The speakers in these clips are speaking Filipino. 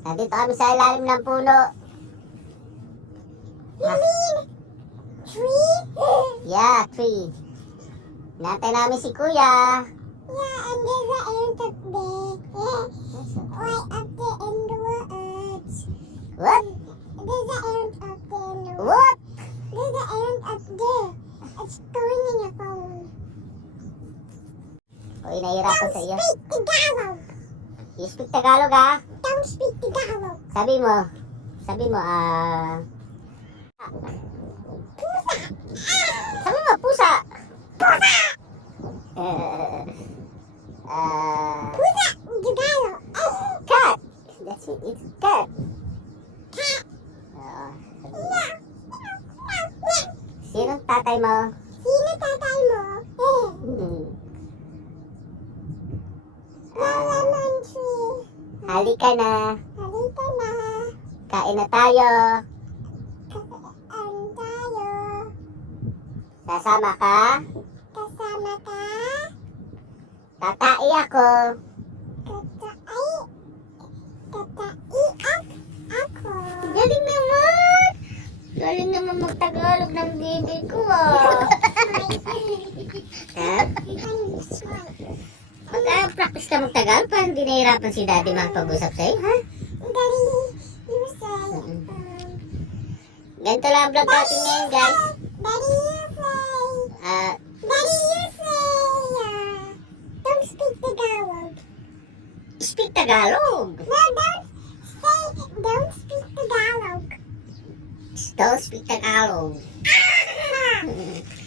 Nandito kami sa ilalim ng puno. You mean tree? Yeah, tree. Natay namin si Kuya. Yeah, and there's an ant up there. Yeah, right up there in the woods. What? There's an ant up there in the woods. What? There's an ant up there. It's going in your phone. Uy, nahihirapan Don't sa iyo. speak Tagalog. You speak Tagalog, ah? Don't speak Tagalog. Sabi mo. Sabi mo, ah... Pusa. sabi mo, pusa. Pusa. Uh, uh, Pusa. Tagalog. Oh, cat. That's it. It's cat. cat. Oo. Yeah. Sinong tatay mo? Sino tatay mo? Eh, Hmm. tree. Halika na. Halika na. Kain na tayo. Kakaan tayo. Sasama ka? Kasama ka? Tatai ako. Katai. Kataiak ako. Galing naman! Galing naman magtagalog ng baby ko ah. ha? Mag-practice ka magtagalog para hindi nahihirapan si daddy makapag-usap sa'yo, ha? Daddy, you say, um, Ganito lang ang vlog natin ngayon, guys. Daddy, you say, Ah, Daddy, you say, uh, don't speak Tagalog. speak Tagalog. No, don't say, don't speak Tagalog. Don't speak Tagalog. Ah,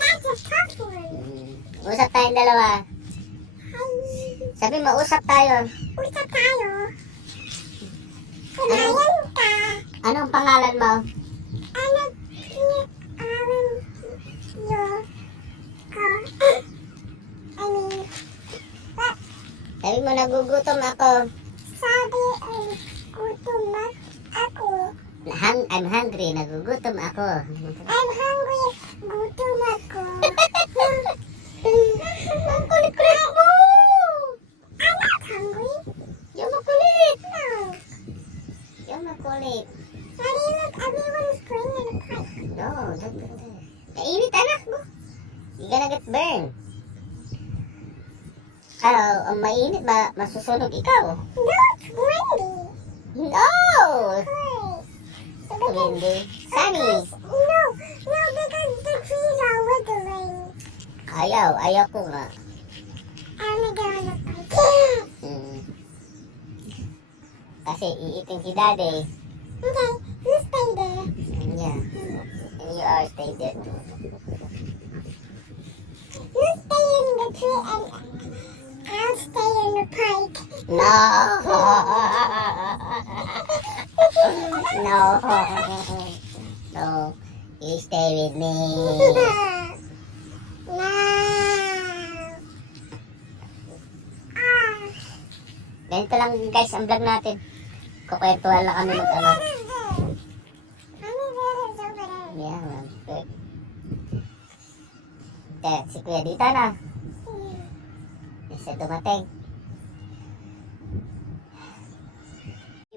that's a tough one. Usap tayong dalawa. Sabi mo, usap tayo. Usap tayo. Kumayan ka. Anong pangalan mo? Ano alam yo ka? I mean, what Sabi mo, nagugutom ako. sabi ay gutom na ako. Han- I'm hungry, nagugutom ako. I'm hungry. Gutom ako. Ang kulit-kulit mo! I'm not hungry. Yung makulit! No. Yung makulit. Daddy, look, everyone's playing in a park. No, don't do that. Mainit anak mo. You're gonna get burned. Ah, ba, masusunog ikaw? No, it's windy. No! Please. Windy. Sunny. No, no, because the trees are wiggling. Ayaw, ayaw ko nga. I wanna go. Hmm. Kasi iitin si daddy. Okay, you stay there. Yeah. And you are stay there. You stay in the tree and park. No! no! No. You stay with me. no. Ganito lang guys ang vlog natin. Kukwentuhan lang kami mag ano. Yeah, man. Kaya si Kuya dito na. Isa dumating.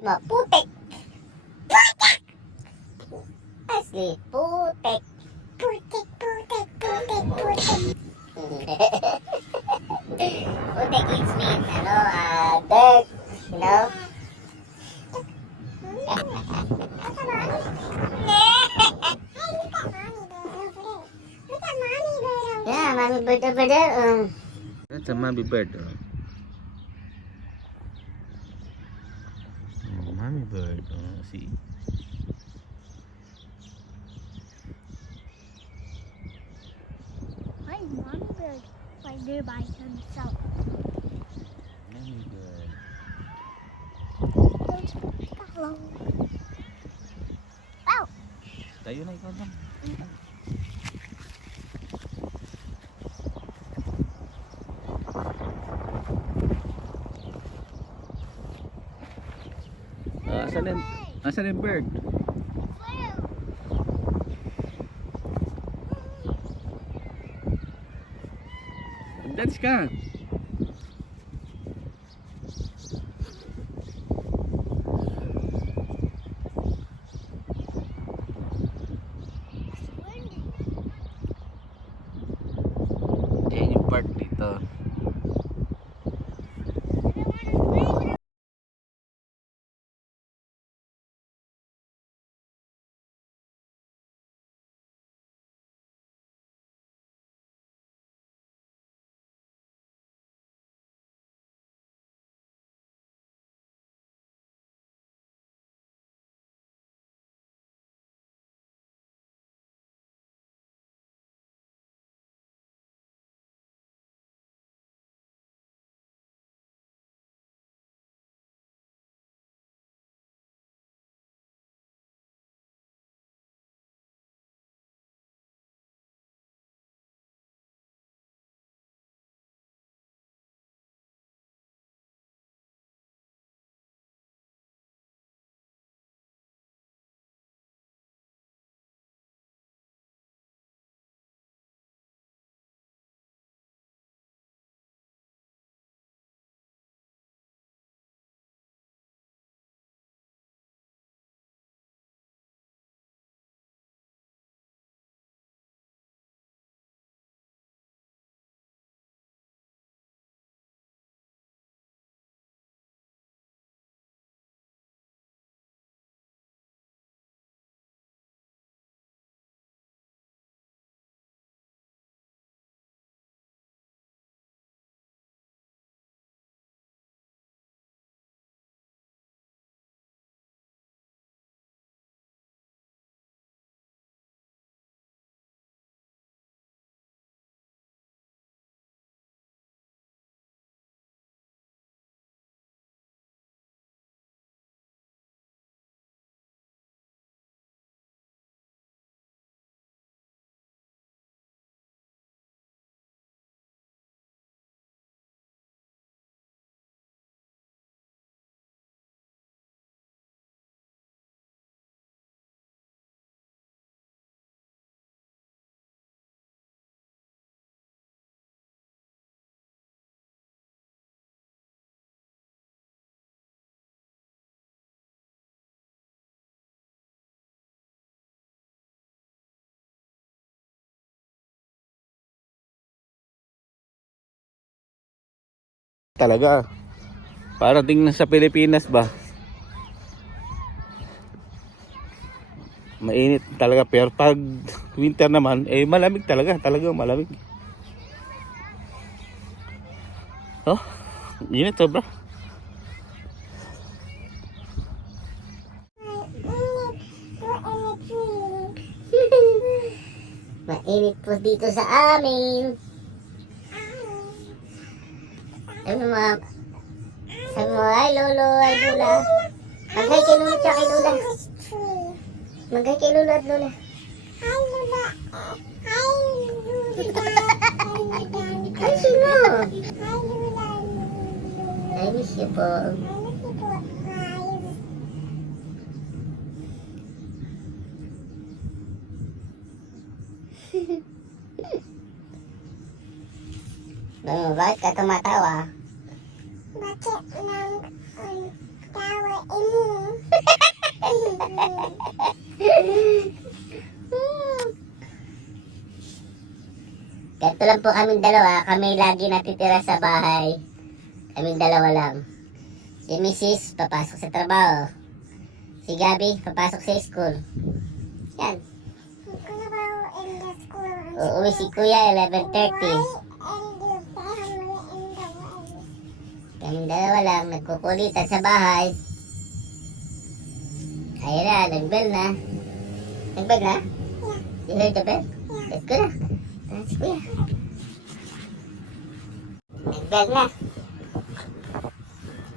Maputik. Putik! Asli, putik. Putik, putik, putik, putik. putik is means, ano, uh, dirt. You know? Mommy mommy yeah, mami bird there. Um, That's a mommy bird. Oh. Bird. Oh, see. Is mommy bird right there by himself? Mommy bird. Tagalog. Wow! Tayo na ikaw lang. Ah, asan yung, asan bird? Dance ka. Talaga. Para ding sa Pilipinas ba? Mainit talaga pero pag winter naman eh malamig talaga, talaga malamig. Oh, init sobra. Mainit po dito sa amin. Ano mga... Sabi mo, ay lolo, ay lula. Maghay kay lolo tsaka kay lula. Maghay kay lolo at lula. Hi, Lula. Hi, Lula. Ay, sino? Hi, Lula. I miss you po. Lula. Oh, bakit ka tumatawa? Bakit nang um, tawa ini? Ganito lang po kaming dalawa. Kami lagi natitira sa bahay. Kaming dalawa lang. Si Mrs. papasok sa trabaho. Si Gabi papasok sa school. Yan. Kuya ba in the school? Uuwi si Kuya 11.30. And the family in the world. Kaming dalawa lang nagkukulitan sa bahay. Ayun na, nagbell na. Nagbell na? You heard the bell? Let's go na. Ah, si Kuya. Nagbell na.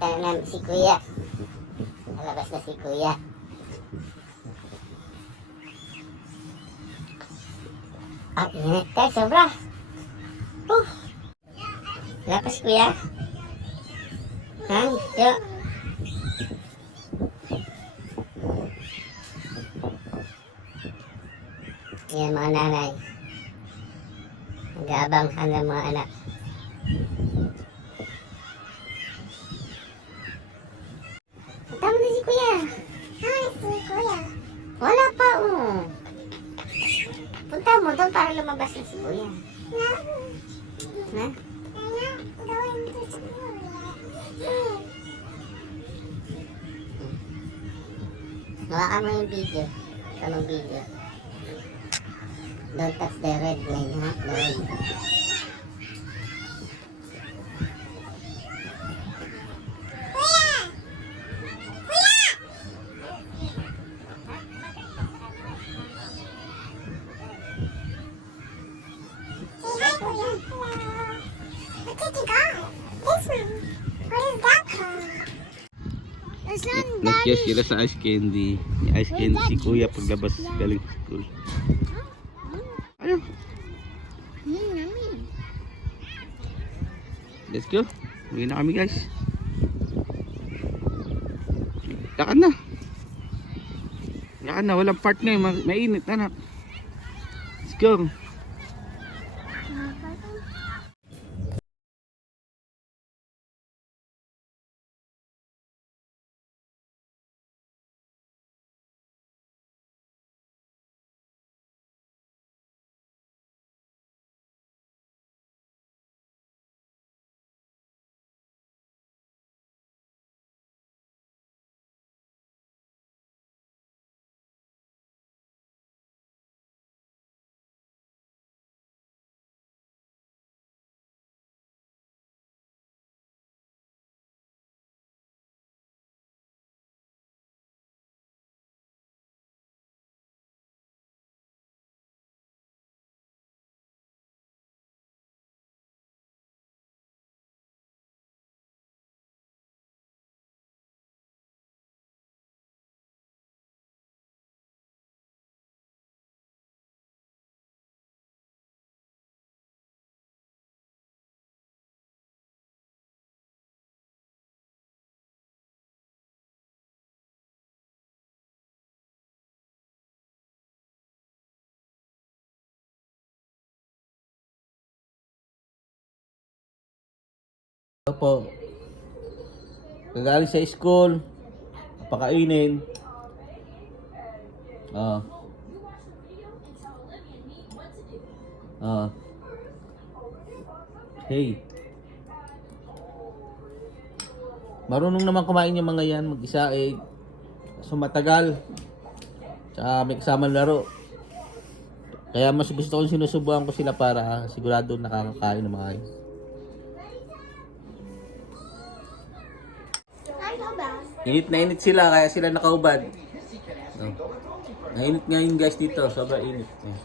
Kaya na si Kuya. Nalabas na si Kuya. Ah, init tayo, sobra. Oh. Pa si Kuya. Ha? Yo. Yan mga nanay. Nag-aabanghan ng mga anak. Tama na si Kuya. Hi, si Kuya. Wala pa, oh. Punta mo doon para lumabas na si Kuya. No. Ha? I'm not going to school Hawakan mo yung video. Ito video. Don't touch the red line, ha? The red. Kuya. Hello. What you got? This one. What is that? Nag-guess sila sa ice candy. Yung ice candy si Kuya paglabas galing sa school. Ayun, Mm, yummy. let's go. Uwi na kami guys. Lakad na. Lakad na, walang part ma- mainit anak. Let's go. Opo. Gagaling sa school. Pakainin. Ah. Ah. Hey. Marunong naman kumain yung mga yan, mag-isa eh. So matagal. Tsaka may kasamang laro. Kaya mas gusto kong sinusubukan ko sila para sigurado nakakakain ng mga ayos. Init na init sila kaya sila nakaubad. Oh. Nainit ngayon guys dito, sobrang init. Eh.